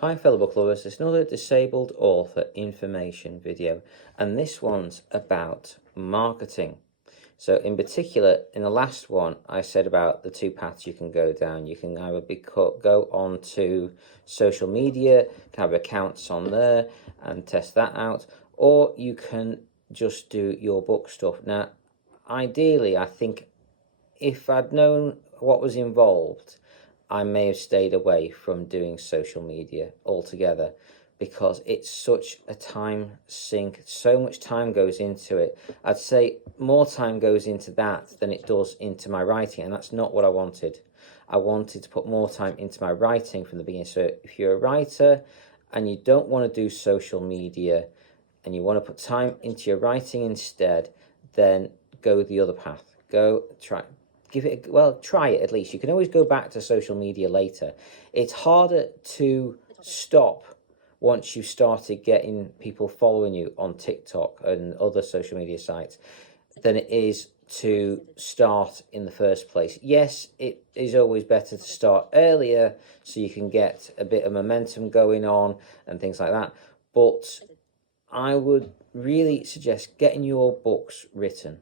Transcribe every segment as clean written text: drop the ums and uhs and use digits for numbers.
Hi fellow book lovers, it's another disabled author information video, and this one's about marketing. So in particular, in the last one, I said about the two paths you can go down. You can either go on to social media, have accounts on there and test that out, or you can just do your book stuff. Now, ideally, I think if I'd known what was involved, I may have stayed away from doing social media altogether, because it's such a time sink. So much time goes into it. I'd say more time goes into that than it does into my writing, and that's not what I wanted. I wanted to put more time into my writing from the beginning. So if you're a writer and you don't want to do social media and you want to put time into your writing instead, then go the other path. Go try try it at least. You can always go back to social media later. It's harder to stop once you've started getting people following you on TikTok and other social media sites than it is to start in the first place. Yes, it is always better to start earlier so you can get a bit of momentum going on and things like that. But I would really suggest getting your books written,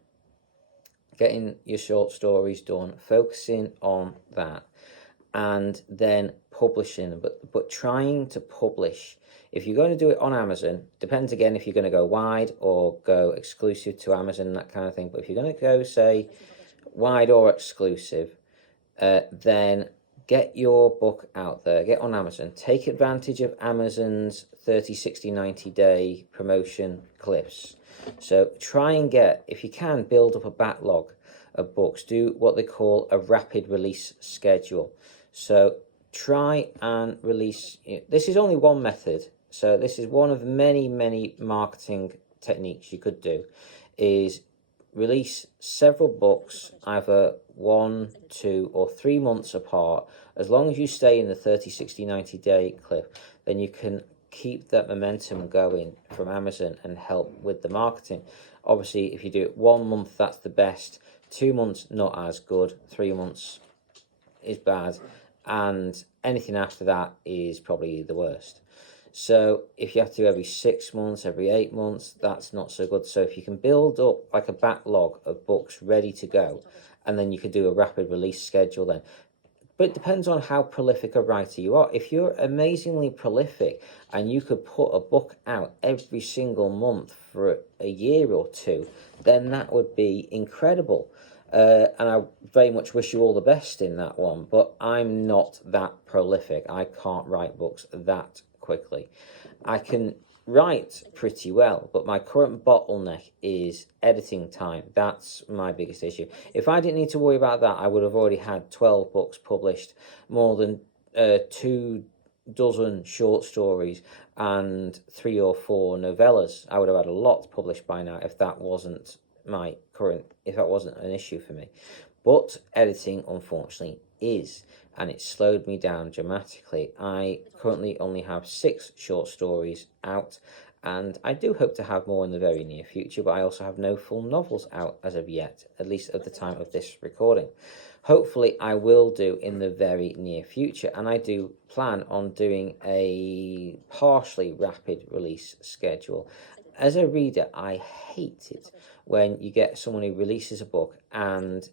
getting your short stories done, focusing on that, and then publishing them. But trying to publish, if you're going to do it on Amazon, depends again if you're going to go wide or go exclusive to Amazon, that kind of thing. But if you're going to go, say, wide or exclusive, then get your book out there, get on Amazon, take advantage of Amazon's 30, 60, 90-day promotion cliffs. So try and get, if you can, build up a backlog of books. Do what they call a rapid release schedule. So try and release, this is only one method. So this is one of many, many marketing techniques you could do, is release several books, either 1, 2, or 3 months apart. As long as you stay in the 30, 60, 90-day cliff, then you can keep that momentum going from Amazon and help with the marketing. Obviously, if you do it 1 month, that's the best. 2 months, not as good. 3 months is bad. And anything after that is probably the worst. So if you have to do every 6 months, every 8 months, that's not so good. So if you can build up like a backlog of books ready to go, and then you could do a rapid release schedule then. But it depends on how prolific a writer you are. If you're amazingly prolific and you could put a book out every single month for a year or two, then that would be incredible. And I very much wish you all the best in that one. But I'm not that prolific. I can't write books that quickly. I can write pretty well, but my current bottleneck is editing time. That's my biggest issue. If I didn't need to worry about that, I would have already had 12 books published, more than 2 dozen short stories, and 3 or 4 novellas. I would have had a lot published by now if that wasn't an issue for me. But editing, unfortunately, is, and it slowed me down dramatically. I currently only have 6 short stories out, and I do hope to have more in the very near future, but I also have no full novels out as of yet, at least at the time of this recording. Hopefully I will do in the very near future, and I do plan on doing a partially rapid release schedule. As a reader, I hate it when you get someone who releases a book and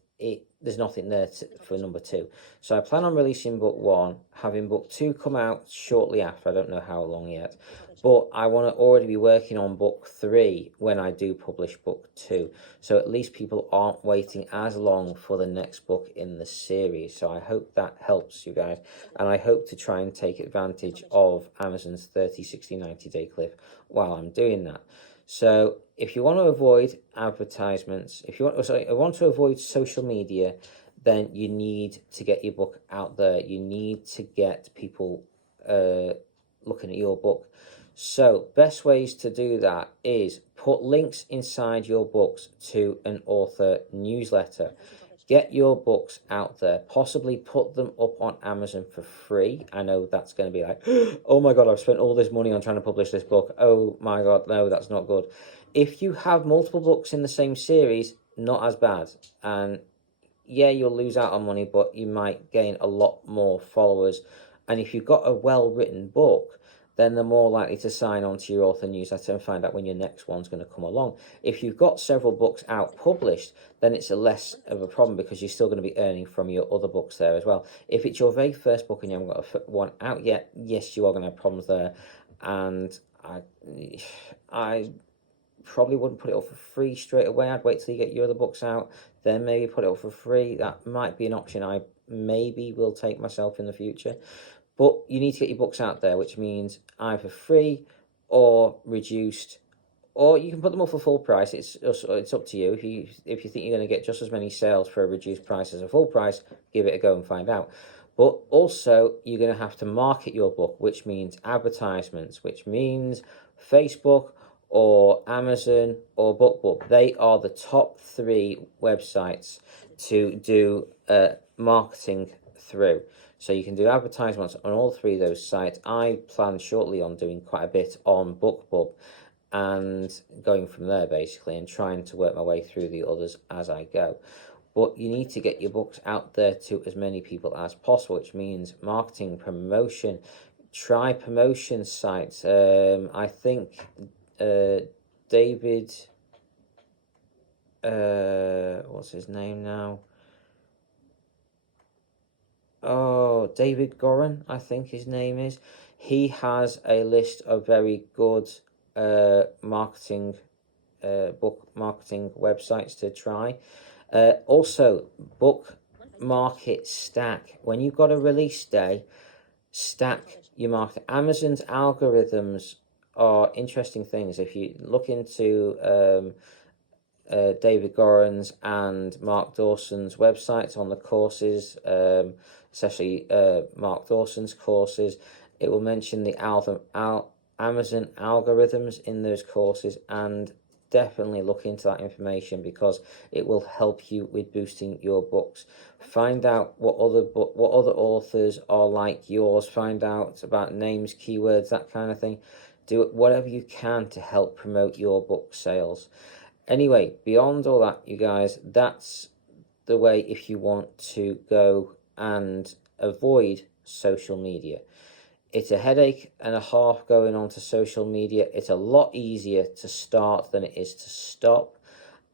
there's nothing there for number 2. So I plan on releasing book 1, having book 2 come out shortly after. I don't know how long yet, but I want to already be working on book 3 when I do publish book 2. So at least people aren't waiting as long for the next book in the series. So I hope that helps you guys. And I hope to try and take advantage of Amazon's 30, 60, 90-day cliff while I'm doing that. So if you want to avoid advertisements, if you want to avoid social media, then you need to get your book out there. You need to get people looking at your book. So best ways to do that is put links inside your books to an author newsletter. Get your books out there, possibly put them up on Amazon for free. I know that's going to be like, oh my God, I've spent all this money on trying to publish this book. Oh my God, no, that's not good. If you have multiple books in the same series, not as bad. And yeah, you'll lose out on money, but you might gain a lot more followers And if you've got a well-written book, then they're more likely to sign on to your author newsletter and find out when your next one's going to come along. If you've got several books out published, then it's a less of a problem because you're still going to be earning from your other books there as well. If it's your very first book and you haven't got one out yet, yes, you are going to have problems there. And I probably wouldn't put it up for free straight away. I'd wait till you get your other books out, then maybe put it up for free. That might be an option I maybe will take myself in the future. But you need to get your books out there, which means either free or reduced, or you can put them up for full price. It's up to you. If you think you're going to get just as many sales for a reduced price as a full price, give it a go and find out. But also, you're going to have to market your book, which means advertisements, which means Facebook or Amazon or BookBub. They are the top 3 websites to do marketing through. So you can do advertisements on all 3 of those sites. I plan shortly on doing quite a bit on BookBub and going from there basically and trying to work my way through the others as I go. But you need to get your books out there to as many people as possible, which means marketing, promotion. Try promotion sites. I think David, what's his name now? Oh, David Goran, I think his name is. He has a list of very good marketing book marketing websites to try. Also, book market stack. When you've got a release day, stack your market. Amazon's algorithms are interesting things. If you look into David Goran's and Mark Dawson's websites on the courses, especially Mark Dawson's courses, it will mention the Amazon algorithms in those courses, and definitely look into that information because it will help you with boosting your books. Find out what other authors are like yours. Find out about names, keywords, that kind of thing. Do whatever you can to help promote your book sales. Anyway, beyond all that, you guys, that's the way if you want to go and avoid social media. It's a headache and a half going on to social media. It's a lot easier to start than it is to stop.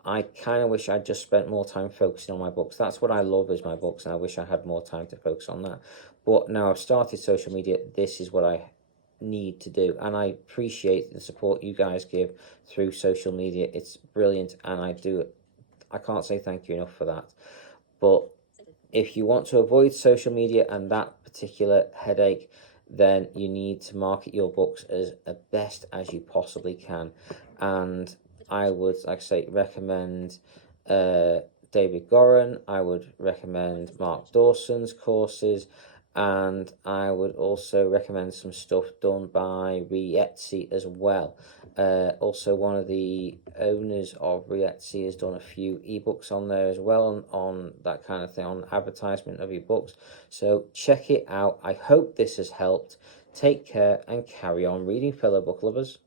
I kind of wish I'd just spent more time focusing on my books. That's what I love is my books, and I wish I had more time to focus on that. But now I've started social media, this is what I need to do, and I appreciate the support you guys give through social media. It's brilliant, and I can't say thank you enough for that. But if you want to avoid social media and that particular headache, then you need to market your books as best as you possibly can. And I would, like I say, recommend David Goran. I would recommend Mark Dawson's courses, and I would also recommend some stuff done by Etsy as well. Also, one of the owners of Etsy has done a few ebooks on there as well, on that kind of thing, on advertisement of your books. So check it out. I hope this has helped. Take care and carry on reading, fellow book lovers.